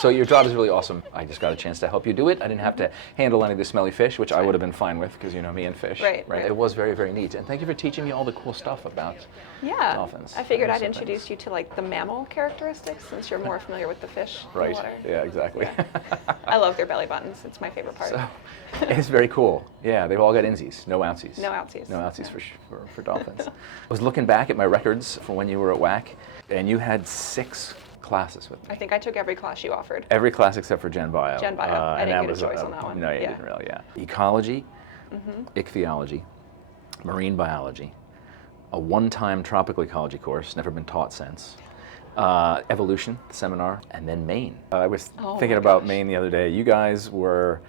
So your job is really awesome. I just got a chance to help you do it. I didn't have to handle any of the smelly fish, which I would have been fine with because you know me and fish. Right. It was very, very neat. And thank you for teaching me all the cool stuff about dolphins. I figured I'd introduce you to like the mammal characteristics since you're more familiar with the fish in the water. Yeah, exactly. Yeah. I love their belly buttons. It's my favorite part. So, it's very cool. Yeah, they've all got insies, no outsies. No outsies. No outsies for dolphins. I was looking back at my records from when you were at WAC, and you had 6 classes with me. I think I took every class you offered. Every class except for Gen Bio. Gen Bio. I didn't get a choice on that one. No, you didn't really, Ecology, ichthyology, marine biology, a one-time tropical ecology course, never been taught since, evolution seminar, and then Maine. I was thinking about Maine the other day. You guys were,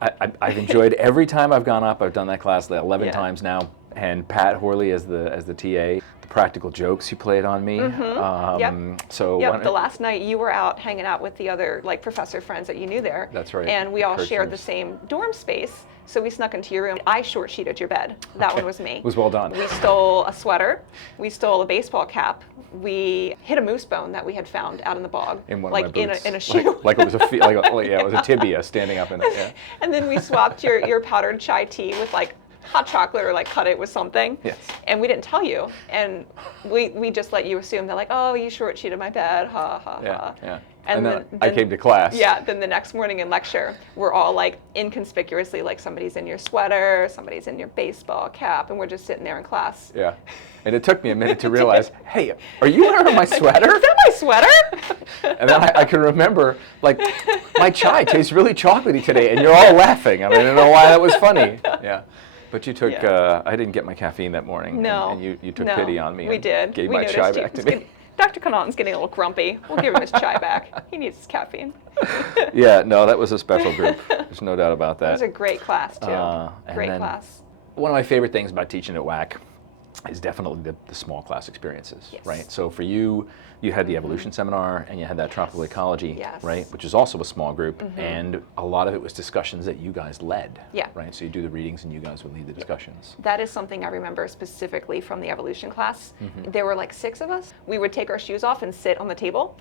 I've enjoyed every time I've gone up. I've done that class 11 times now, and Pat Horley as the TA. Practical jokes you played on me. So the last night you were out hanging out with the other like professor friends that you knew there. That's right. And we all shared the same dorm space. So we snuck into your room. I short sheeted your bed. That one was me. It was well done. We stole a sweater. We stole a baseball cap. We hid a moose bone that we had found out in the bog, in one like of my boots. in a shoe. Like it was it was a tibia standing up in it. Yeah. And then we swapped your powdered chai tea with like hot chocolate or like cut it with something. Yes. And we didn't tell you. And we just let you assume that like, oh, you short sheeted my bed, ha ha ha. Yeah. And then I came to class. Yeah, then the next morning in lecture, we're all like inconspicuously, like somebody's in your sweater, somebody's in your baseball cap, and we're just sitting there in class. Yeah. And it took me a minute to realize, hey, are you wearing my sweater? Is that my sweater? And then I can remember, like, my chai tastes really chocolatey today, and you're all laughing. I mean, I don't know why that was funny. Yeah. But you took, I didn't get my caffeine that morning. No. And you took pity on me. We and did. Gave my chai back to me. Dr. Connaughton's getting a little grumpy. We'll give him his chai back. He needs his caffeine. Yeah, no, that was a special group. There's no doubt about that. It was a great class, too. Great class. One of my favorite things about teaching at WAC is definitely the small class experiences, right? So for you, you had the evolution seminar and you had that tropical ecology, right? Which is also a small group, and a lot of it was discussions that you guys led, right? So you do the readings and you guys would lead the discussions. That is something I remember specifically from the evolution class. There were like 6 of us. We would take our shoes off and sit on the table.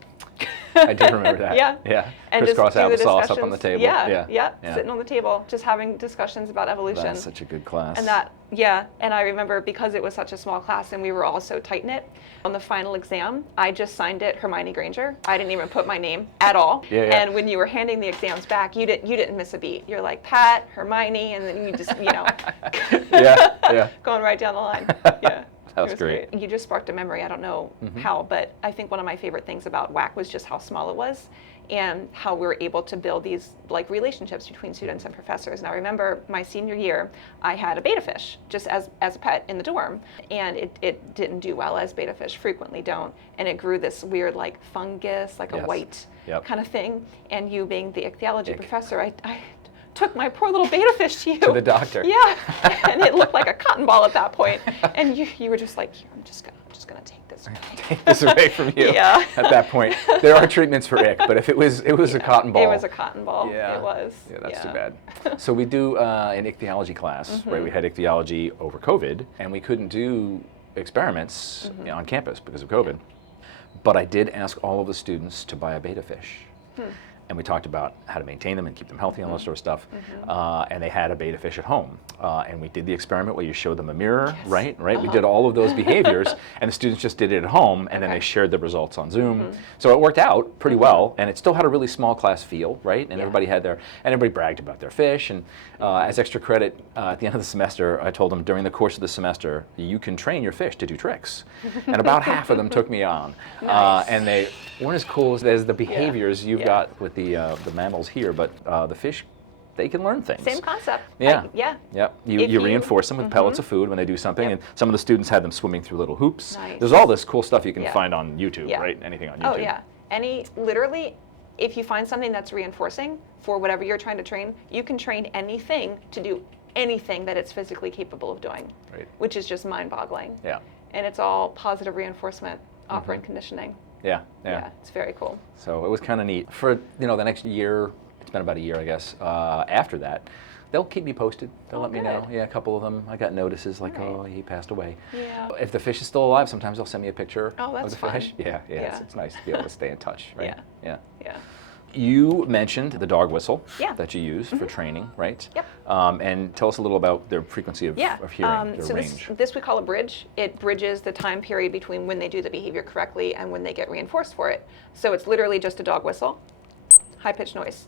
I do remember that. Yeah. And crisscross applesauce up on the table. Yeah, sitting on the table, just having discussions about evolution. That's such a good class. And and I remember because it was such a small class and we were all so tight-knit, on the final exam, I just signed it Hermione Granger. I didn't even put my name at all. And when you were handing the exams back, you didn't miss a beat. You're like, Pat, Hermione, and then you just, going right down the line. Yeah. That was great. You just sparked a memory. I don't know how, but I think one of my favorite things about WAC was just how small it was and how we were able to build these like relationships between students and professors. And I remember my senior year, I had a betta fish just as a pet in the dorm, and it didn't do well, as betta fish frequently don't, and it grew this weird like fungus, like a white kind of thing. And you being the ichthyology professor, I took my poor little betta fish to you. To the doctor. Yeah, and it looked like a cotton ball at that point. And you were just like, here, I'm just gonna take this away. Take this away from you. At that point, there are treatments for ick, but if it was a cotton ball. It was a cotton ball. Yeah. It was. Yeah, that's too bad. So we do an ichthyology class, right? We had ichthyology over COVID, and we couldn't do experiments on campus because of COVID. But I did ask all of the students to buy a betta fish. And we talked about how to maintain them and keep them healthy and all that sort of stuff. And they had a betta fish at home. And we did the experiment where you showed them a mirror, right? We did all of those behaviors, and the students just did it at home, and then they shared the results on Zoom. So it worked out pretty well, and it still had a really small class feel, right? And everybody had and everybody bragged about their fish. And as extra credit, at the end of the semester, I told them during the course of the semester, you can train your fish to do tricks. And about half of them took me on. And they weren't as cool as the behaviors you've got with the mammals here, but the fish, they can learn things. Same concept. Yeah. You reinforce them with pellets of food when they do something, and some of the students had them swimming through little hoops. There's all this cool stuff you can find on YouTube, right? Anything on YouTube. Oh yeah. Literally, if you find something that's reinforcing for whatever you're trying to train, you can train anything to do anything that it's physically capable of doing, which is just mind-boggling. Yeah. And it's all positive reinforcement, operant conditioning. Yeah, it's very cool. So it was kind of neat. For the next year, it's been about a year, I guess. After that, they'll keep me posted. They'll let me know. Yeah, a couple of them. I got notices like, oh, he passed away. Yeah. If the fish is still alive, sometimes they'll send me a picture of the fish. Yeah, it's nice to be able to stay in touch, right? Yeah. You mentioned the dog whistle Yeah. that you use for training, right? Yep. And tell us a little about their frequency of hearing, their so range. this we call a bridge. It bridges the time period between when they do the behavior correctly and when they get reinforced for it. So it's literally just a dog whistle, high-pitched noise.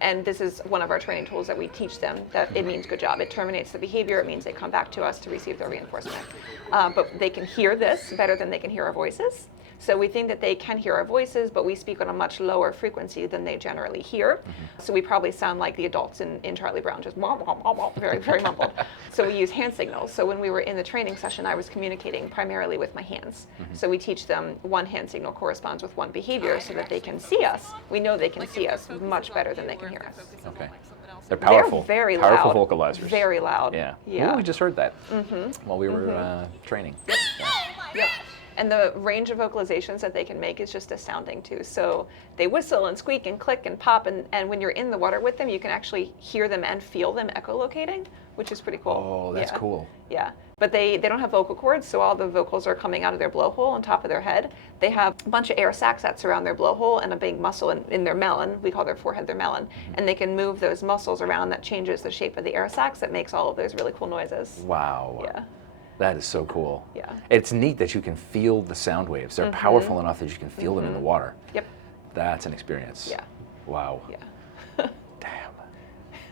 And this is one of our training tools that we teach them, that it means good job. It terminates the behavior. It means they come back to us to receive their reinforcement. But they can hear this better than they can hear our voices. So we think that they can hear our voices, but we speak on a much lower frequency than they generally hear. So we probably sound like the adults in Charlie Brown, just wah, wah, wah, wah, very, very mumbled. So we use hand signals. So when we were in the training session, I was communicating primarily with my hands. So we teach them one hand signal corresponds with one behavior so that they can see us. We know they can see us much better than they can hear us. Okay. They're powerful. They're very powerful loud. vocalizers. Very loud. Yeah. Yeah. Ooh, we just heard that while we were training. Yep. And the range of vocalizations that they can make is just astounding too. So they whistle and squeak and click and pop, and when you're in the water with them, you can actually hear them and feel them echolocating, which is pretty cool. Oh, that's cool. Yeah. But they don't have vocal cords, so all the vocals are coming out of their blowhole on top of their head. They have a bunch of air sacs that surround their blowhole and a big muscle in their melon. We call their forehead their melon. And they can move those muscles around that changes the shape of the air sacs that makes all of those really cool noises. Wow. Yeah. That is so cool. Yeah. It's neat that you can feel the sound waves. They're powerful enough that you can feel them in the water. Yep. That's an experience. Yeah. Wow. Yeah.